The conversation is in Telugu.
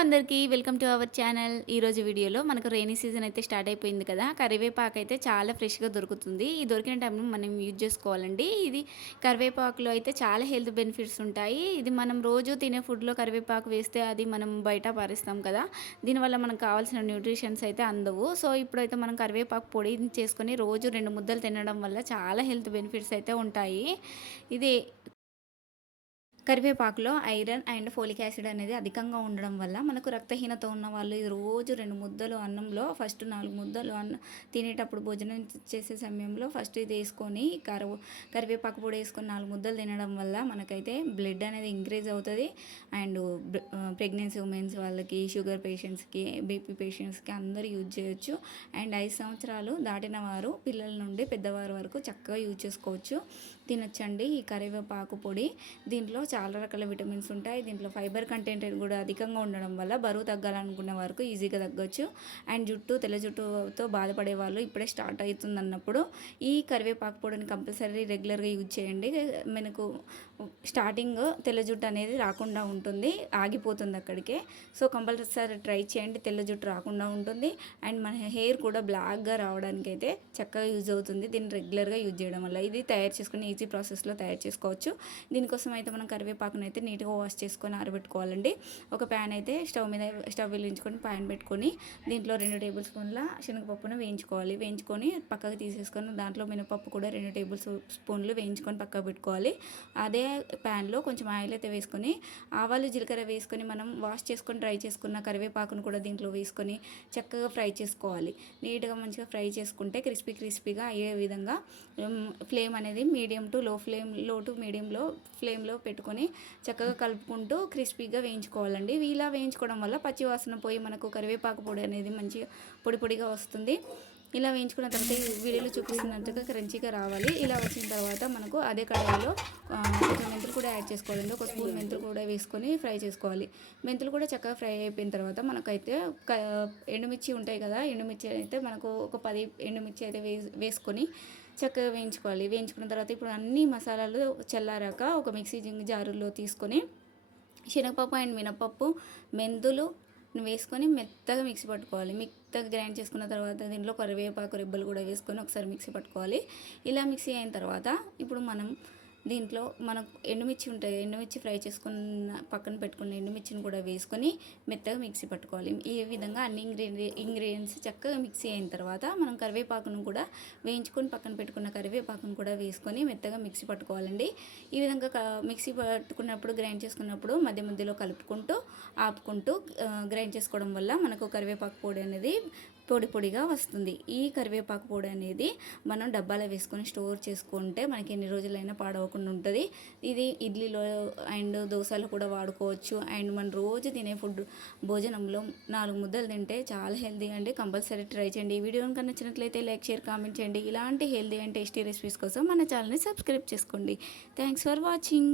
అందరికీ వెల్కమ్ టు అవర్ ఛానల్. ఈరోజు వీడియోలో మనకు రెయినీ సీజన్ అయితే స్టార్ట్ అయిపోయింది కదా. కరివేపాకు అయితే చాలా ఫ్రెష్గా దొరుకుతుంది. ఈ దొరికిన టైంలో మనం యూజ్ చేసుకోవాలండి. ఇది కరివేపాకులో అయితే చాలా హెల్త్ బెనిఫిట్స్ ఉంటాయి. ఇది మనం రోజు తినే ఫుడ్లో కరివేపాకు వేస్తే అది మనం బయట పారేస్తాం కదా, దీనివల్ల మనకు కావాల్సిన న్యూట్రిషన్స్ అయితే అందవు. సో ఇప్పుడైతే మనం కరివేపాకు పొడి చేసుకొని రోజు 2 ముద్దలు తినడం వల్ల చాలా హెల్త్ బెనిఫిట్స్ అయితే ఉంటాయి. ఇది కరివేపాకులో ఐరన్ అండ్ ఫోలిక్ యాసిడ్ అనేది అధికంగా ఉండడం వల్ల మనకు రక్తహీనత ఉన్న వాళ్ళు ఇది రోజు 2 ముద్దలు అన్నంలో ఫస్ట్ 4 ముద్దలు తినేటప్పుడు భోజనం చేసే సమయంలో ఫస్ట్ ఇది వేసుకొని కరివేపాకు పొడి వేసుకొని 4 ముద్దలు తినడం వల్ల మనకైతే బ్లడ్ అనేది ఇంక్రీజ్ అవుతుంది. అండ్ ప్రెగ్నెన్సీ ఉమెన్స్ వాళ్ళకి, షుగర్ పేషెంట్స్కి, బీపీ పేషెంట్స్కి అందరూ యూజ్ చేయొచ్చు. అండ్ 5 సంవత్సరాలు దాటిన వారు పిల్లల నుండి పెద్దవారి వరకు చక్కగా యూజ్ చేసుకోవచ్చు, తినొచ్చండి ఈ కరివేపాకు పొడి. దీంట్లో చాలా రకాల విటమిన్స్ ఉంటాయి. దీంట్లో ఫైబర్ కంటెంట్ కూడా అధికంగా ఉండడం వల్ల బరువు తగ్గాలనుకునే వరకు ఈజీగా తగ్గొచ్చు. అండ్ తెల్ల జుట్టుతో బాధపడే వాళ్ళు ఇప్పుడే స్టార్ట్ అవుతుంది అన్నప్పుడు ఈ కరివేపాకు పొడిని కంపల్సరీ రెగ్యులర్గా యూజ్ చేయండి. మనకు స్టార్టింగ్ తెల్ల జుట్టు అనేది రాకుండా ఉంటుంది, ఆగిపోతుంది అక్కడికే. సో కంపల్సరీ ట్రై చేయండి, తెల్ల జుట్టు రాకుండా ఉంటుంది. అండ్ మన హెయిర్ కూడా బ్లాక్గా రావడానికి అయితే చక్కగా యూజ్ అవుతుంది దీన్ని రెగ్యులర్గా యూజ్ చేయడం వల్ల. ఇది తయారు చేసుకుని ఈజీ ప్రాసెస్లో తయారు చేసుకోవచ్చు. దీనికోసం అయితే మనం కరివేపాకును అయితే నీట్గా వాష్ చేసుకొని ఆరబెట్టుకోవాలండి. ఒక ప్యాన్ అయితే స్టవ్ వెలిగించుకొని ప్యాన్ పెట్టుకొని దీంట్లో 2 టేబుల్ స్పూన్ల శనగపప్పును వేయించుకొని పక్కకు తీసేసుకొని దాంట్లో మినపప్పు కూడా 2 టేబుల్ స్పూన్లు వేయించుకొని పక్కకు పెట్టుకోవాలి. అదే ప్యాన్లో కొంచెం ఆయిల్ అయితే వేసుకొని ఆవాలు జీలకర్ర వేసుకొని మనం వాష్ చేసుకొని డ్రై చేసుకున్న కరివేపాకును కూడా దీంట్లో వేసుకొని చక్కగా ఫ్రై చేసుకోవాలి. నీట్గా మంచిగా ఫ్రై చేసుకుంటే క్రిస్పీగా అయ్యే విధంగా ఫ్లేమ్ అనేది మీడియం టు లో టు మీడియంలో ఫ్లేమ్లో పెట్టుకొని చక్కగా కలుపుకుంటూ క్రిస్పీగా వేయించుకోవాలండి. ఇలా వేయించుకోవడం వల్ల పచ్చి వాసన పోయి మనకు కరివేపాకు పొడి అనేది మంచిగా పొడిగా వస్తుంది. ఇలా వేయించుకున్న తర్వాత వీడియోలో చూపిస్తున్నట్టుగా క్రంచీగా రావాలి. ఇలా వచ్చిన తర్వాత మనకు అదే కడాయిలో కొంచెం మెంతులు కూడా యాడ్ చేసుకోవాలండి. ఒక స్పూన్ మెంతులు కూడా వేసుకొని ఫ్రై చేసుకోవాలి. మెంతులు కూడా చక్కగా ఫ్రై అయిపోయిన తర్వాత మనకైతే ఎండుమిర్చి ఉంటాయి కదా, ఎండుమిర్చి అయితే మనకు ఒక 10 ఎండుమిర్చి అయితే వేసుకొని చక్కగా వేయించుకోవాలి. వేయించుకున్న తర్వాత ఇప్పుడు అన్ని మసాలాలు చల్లారాక ఒక మిక్సీ జారులో తీసుకొని శనగపప్పు అండ్ మినపప్పు, మెంతులు వేసుకొని మెత్తగా మిక్సీ పట్టుకోవాలి. మెత్తగా గ్రైండ్ చేసుకున్న తర్వాత దీంట్లో కరివేపాకు రెబ్బలు కూడా వేసుకొని ఒకసారి మిక్సీ పట్టుకోవాలి. ఇలా మిక్సీ అయిన తర్వాత ఇప్పుడు మనం దీంట్లో మనకు ఎండుమిర్చి ఉంటాయి, ఎండుమిర్చి ఫ్రై చేసుకున్న పక్కన పెట్టుకున్న ఎండుమిర్చిని కూడా వేసుకొని మెత్తగా మిక్సీ పట్టుకోవాలి. ఈ విధంగా అన్ని ఇంగ్రీడియంట్స్ చక్కగా మిక్సీ అయిన తర్వాత మనం కరివేపాకును కూడా వేయించుకొని పక్కన పెట్టుకున్న కరివేపాకును కూడా వేసుకొని మెత్తగా మిక్సీ పట్టుకోవాలండి. ఈ విధంగా మిక్సీ పట్టుకున్నప్పుడు గ్రైండ్ చేసుకున్నప్పుడు మధ్యలో కలుపుకుంటూ ఆపుకుంటూ గ్రైండ్ చేసుకోవడం వల్ల మనకు కరివేపాకు పొడి అనేది పొడిగా వస్తుంది. ఈ కరివేపాకు పొడి అనేది మనం డబ్బాలో వేసుకొని స్టోర్ చేసుకుంటే మనకి ఎన్ని రోజులైనా పాడవకుండా ఉంటుంది. ఇది ఇడ్లీలో అండ్ దోశలో కూడా వాడుకోవచ్చు. అండ్ మనం రోజు తినే భోజనంలో 4 ముద్దలు తింటే చాలా హెల్తీ అండి. కంపల్సరీ ట్రై చేయండి. ఈ వీడియో కనుక నచ్చినట్లయితే లైక్, షేర్, కామెంట్ చేయండి. ఇలాంటి హెల్తీ అండ్ టేస్టీ రెసిపీస్ కోసం మన ఛానల్ని సబ్స్క్రైబ్ చేసుకోండి. Thanks for watching.